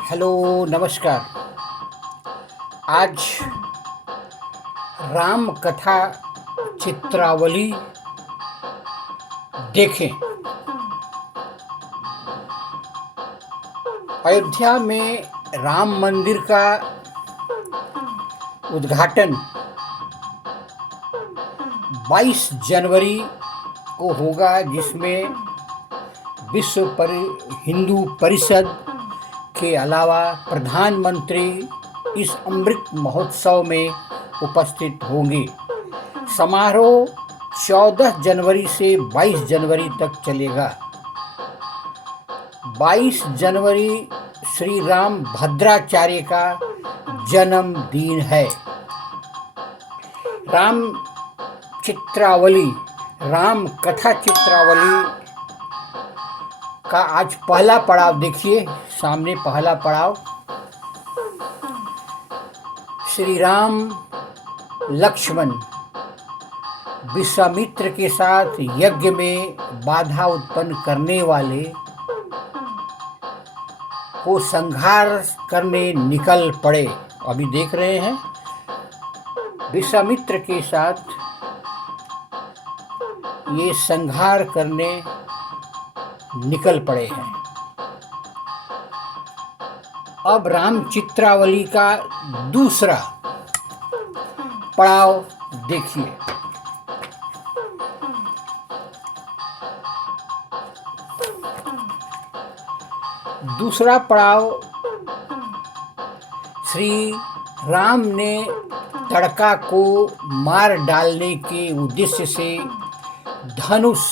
Hello, नमस्कार। आज राम कथा चित्रावली देखें। अयोध्या में राम मंदिर का उद्घाटन 22 जनवरी को होगा, जिसमें हिंदू परिषद के अलावा प्रधानमंत्री इस अमृत महोत्सव में उपस्थित होंगे। समारोह 14 जनवरी से 22 जनवरी तक चलेगा। 22 जनवरी श्री राम भद्राचार्य का जन्मदिन है। राम चित्रावली, राम कथा चित्रावली का आज पहला पड़ाव देखिए। सामने पहला पड़ाव, श्री राम लक्ष्मण विश्वामित्र के साथ यज्ञ में बाधा उत्पन्न करने वाले को संहार करने निकल पड़े। अभी देख रहे हैं, विश्वामित्र के साथ ये संहार करने निकल पड़े हैं। अब राम चित्रावली का दूसरा पड़ाव देखिए। दूसरा पड़ाव, श्री राम ने तड़का को मार डालने के उद्देश्य से धनुष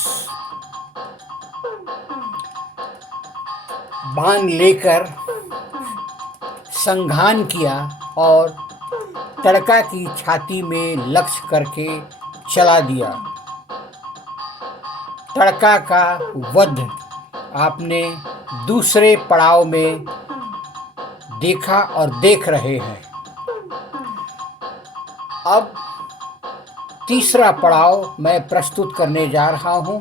बाण लेकर संघान किया और तड़का की छाती में लक्ष्य करके चला दिया। तड़का का वध आपने दूसरे पड़ाव में देखा और देख रहे हैं। अब तीसरा पड़ाव मैं प्रस्तुत करने जा रहा हूं।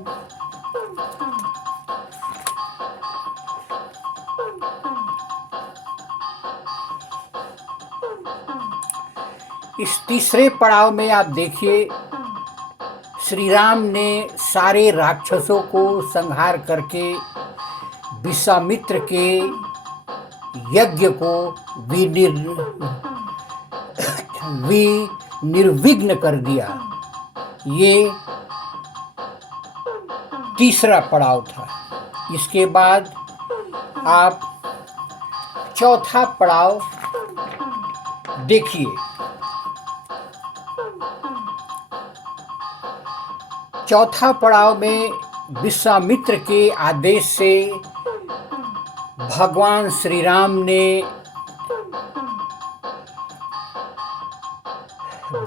इस तीसरे पड़ाव में आप देखिए, श्री राम ने सारे राक्षसों को संहार करके विश्वामित्र के यज्ञ को निर्विघ्न कर दिया। ये तीसरा पड़ाव था। इसके बाद आप चौथा पड़ाव देखिए। चौथा पड़ाव में विश्वामित्र के आदेश से भगवान श्री राम ने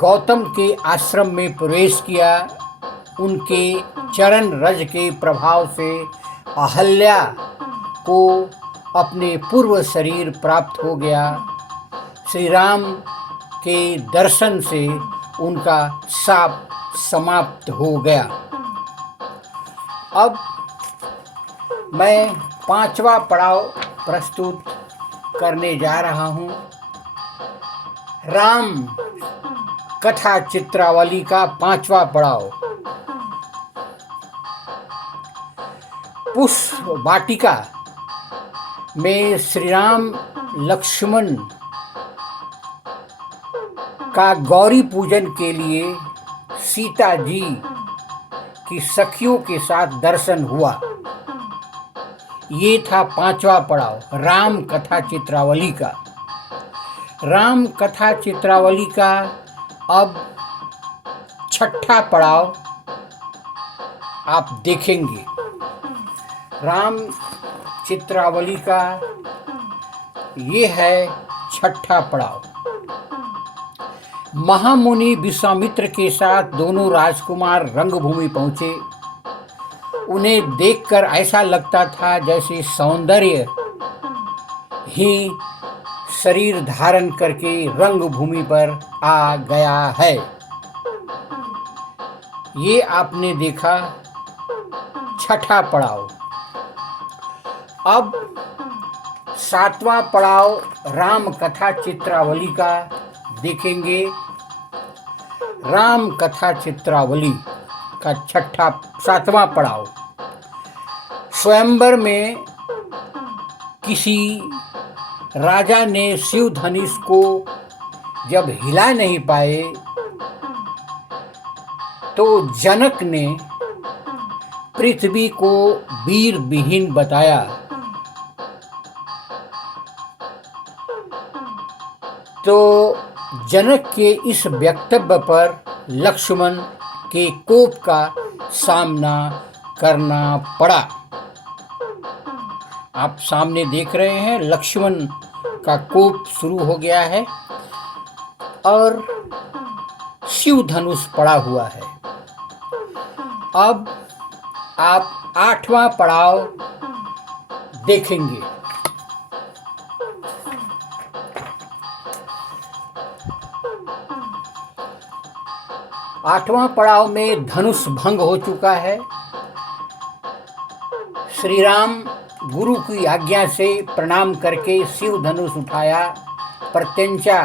गौतम के आश्रम में प्रवेश किया। उनके चरण रज के प्रभाव से अहल्या को अपने पूर्व शरीर प्राप्त हो गया। श्री राम के दर्शन से उनका शाप समाप्त हो गया। अब मैं पांचवा पड़ाव प्रस्तुत करने जा रहा हूं। राम कथा चित्रावली का पांचवा पड़ाव, पुष्प वाटिका में श्री राम लक्ष्मण का गौरी पूजन के लिए सीता जी की सखियों के साथ दर्शन हुआ। ये था पांचवा पड़ाव राम कथा चित्रावली का। राम कथा चित्रावली का अब छठा पड़ाव आप देखेंगे। राम चित्रावली का ये है छठा पड़ाव। महामुनि विश्वामित्र के साथ दोनों राजकुमार रंगभूमि पहुंचे। उन्हें देखकर ऐसा लगता था जैसे सौंदर्य ही शरीर धारण करके रंगभूमि पर आ गया है। ये आपने देखा छठा पड़ाव। अब सातवां पड़ाव राम कथा चित्रावली का देखेंगे। राम कथा चित्रावली का सातवां पड़ाव, स्वयंवर में किसी राजा ने शिव धनुष को जब हिला नहीं पाए तो जनक ने पृथ्वी को वीर विहीन बताया। तो जनक के इस वक्तव्य पर लक्ष्मण के कोप का सामना करना पड़ा। आप सामने देख रहे हैं, लक्ष्मण का कोप शुरू हो गया है और शिव धनुष पड़ा हुआ है। अब आप आठवां पड़ाव देखेंगे। आठवां पड़ाव में धनुष भंग हो चुका है। श्री राम गुरु की आज्ञा से प्रणाम करके शिव धनुष उठाया, प्रत्यंचा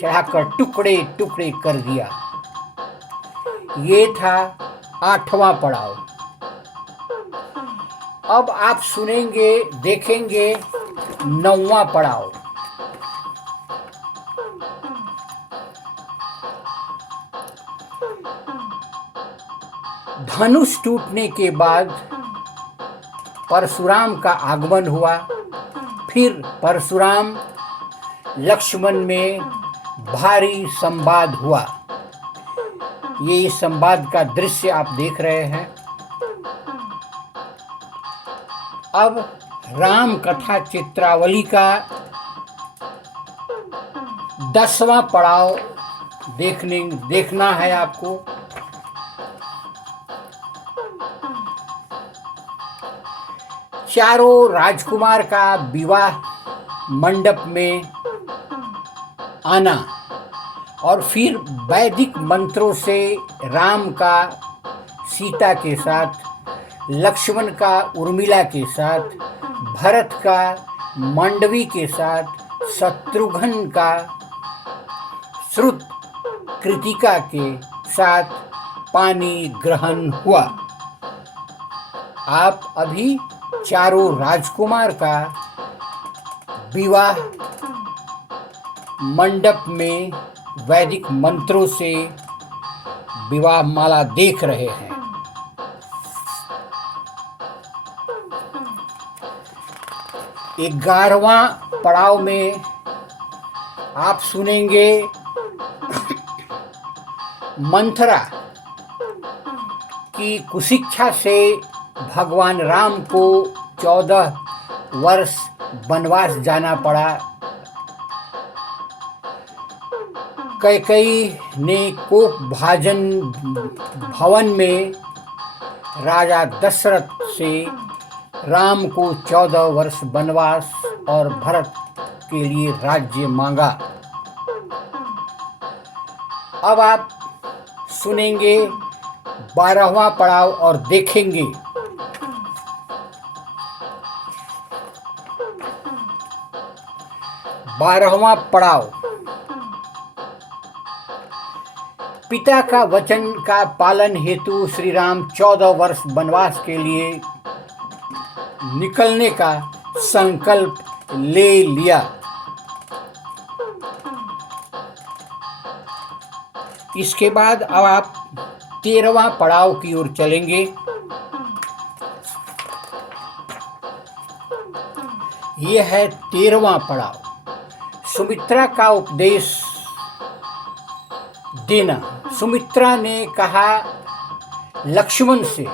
चढ़ाकर टुकड़े टुकड़े कर दिया। ये था आठवां पड़ाव। अब आप सुनेंगे, देखेंगे नौवां पड़ाव। धनुष टूटने के बाद परशुराम का आगमन हुआ। फिर परशुराम लक्ष्मण में भारी संवाद हुआ। ये संवाद का दृश्य आप देख रहे हैं। अब राम कथा चित्रावली का 10वां पड़ाव देखना है आपको। चारों राजकुमार का विवाह मंडप में आना और फिर वैदिक मंत्रों से राम का सीता के साथ, लक्ष्मण का उर्मिला के साथ, भरत का मांडवी के साथ, शत्रुघ्न का श्रुत कृतिका के साथ पानी ग्रहण हुआ। आप अभी चारों राजकुमार का विवाह मंडप में वैदिक मंत्रों से विवाह माला देख रहे हैं। 11वां पड़ाव में आप सुनेंगे मंथरा की कुशिक्षा से भगवान राम को 14 वर्ष वनवास जाना पड़ा। कैकेयी ने कोप भाजन भवन में राजा दशरथ से राम को 14 वर्ष वनवास और भरत के लिए राज्य मांगा। अब आप सुनेंगे 12वां पड़ाव और देखेंगे 12वां पड़ाव। पिता का वचन का पालन हेतु श्री राम 14 वर्ष वनवास के लिए निकलने का संकल्प ले लिया। इसके बाद अब आप 13वां पड़ाव की ओर चलेंगे। यह है 13वां पड़ाव, सुमित्रा का उपदेश देना। सुमित्रा ने कहा लक्ष्मण से,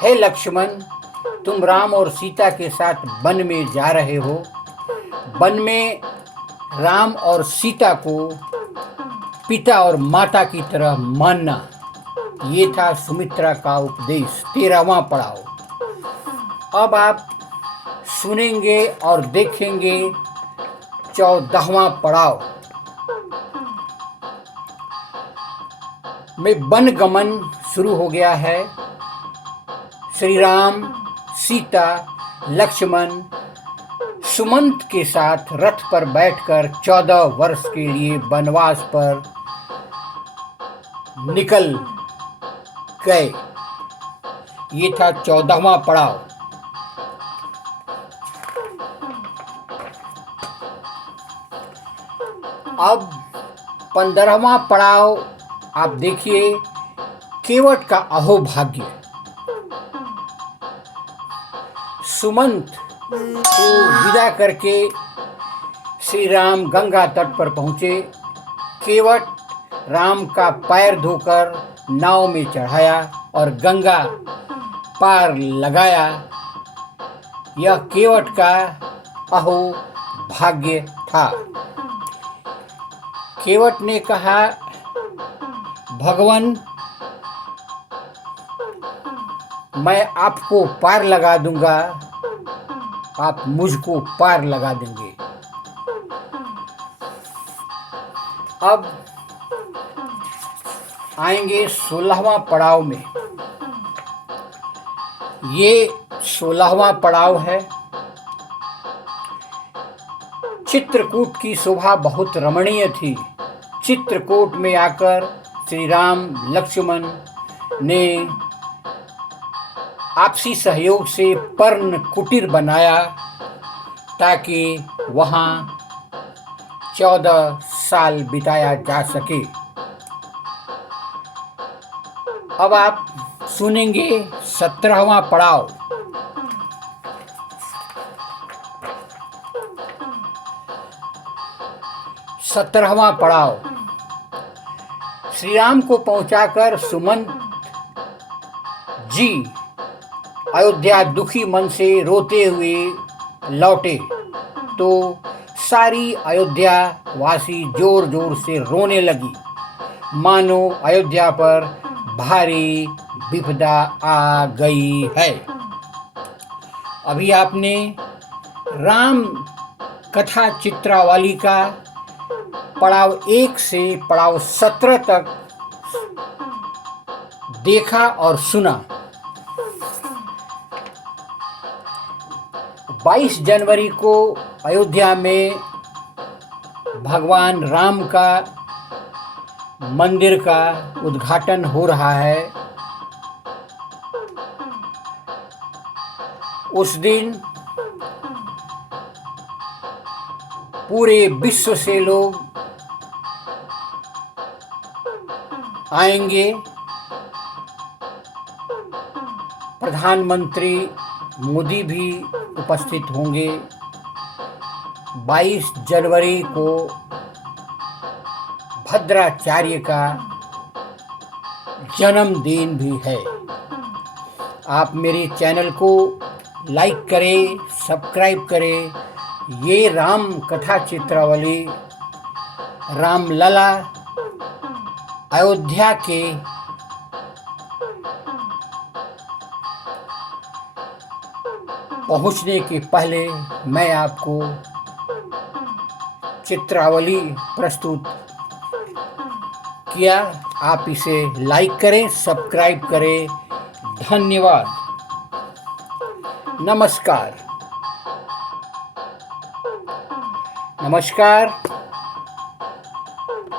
हे लक्ष्मण, तुम राम और सीता के साथ वन में जा रहे हो। वन में राम और सीता को पिता और माता की तरह मानना। ये था सुमित्रा का उपदेश, 13वां पड़ाव। अब आप सुनेंगे और देखेंगे 14वां पड़ाव में वन गमन शुरू हो गया है। श्री राम, सीता, लक्ष्मण सुमंत के साथ रथ पर बैठकर 14 वर्ष के लिए वनवास पर निकल गए। ये था 14वां पड़ाव। अब 15वां पड़ाव आप देखिए, केवट का अहोभाग्य। सुमंत को विदा करके श्री राम गंगा तट पर पहुँचे। केवट राम का पैर धोकर नाव में चढ़ाया और गंगा पार लगाया। यह केवट का अहोभाग्य था। केवट ने कहा, भगवान, मैं आपको पार लगा दूंगा, आप मुझको पार लगा देंगे। अब आएंगे 16वां पड़ाव में। ये 16वां पड़ाव है। चित्रकूट की शोभा बहुत रमणीय थी। चित्रकूट में आकर श्री राम लक्ष्मण ने आपसी सहयोग से पर्ण कुटीर बनाया ताकि वहाँ 14 साल बिताया जा सके। अब आप सुनेंगे 17वां पड़ाव। सत्रहवां पड़ाव। श्री राम को पहुंचाकर सुमंत जी अयोध्या दुखी मन से रोते हुए लौटे तो सारी अयोध्या वासी जोर जोर से रोने लगी, मानो अयोध्या पर भारी विपदा आ गई है। अभी आपने राम कथा चित्रावली का पड़ाव 1 से पड़ाव 17 तक देखा और सुना। 22 जनवरी को अयोध्या में भगवान राम का मंदिर का उद्घाटन हो रहा है। उस दिन पूरे विश्व से लोग आएंगे। प्रधानमंत्री मोदी भी उपस्थित होंगे। 22 जनवरी को भद्राचार्य का जन्मदिन भी है। आप मेरे चैनल को लाइक करें, सब्सक्राइब करें। ये राम कथा चित्रावली रामलला अयोध्या के पहुंचने के पहले मैं आपको चित्रावली प्रस्तुत किया। आप इसे लाइक करें, सब्सक्राइब करें। धन्यवाद। नमस्कार। नमस्कार।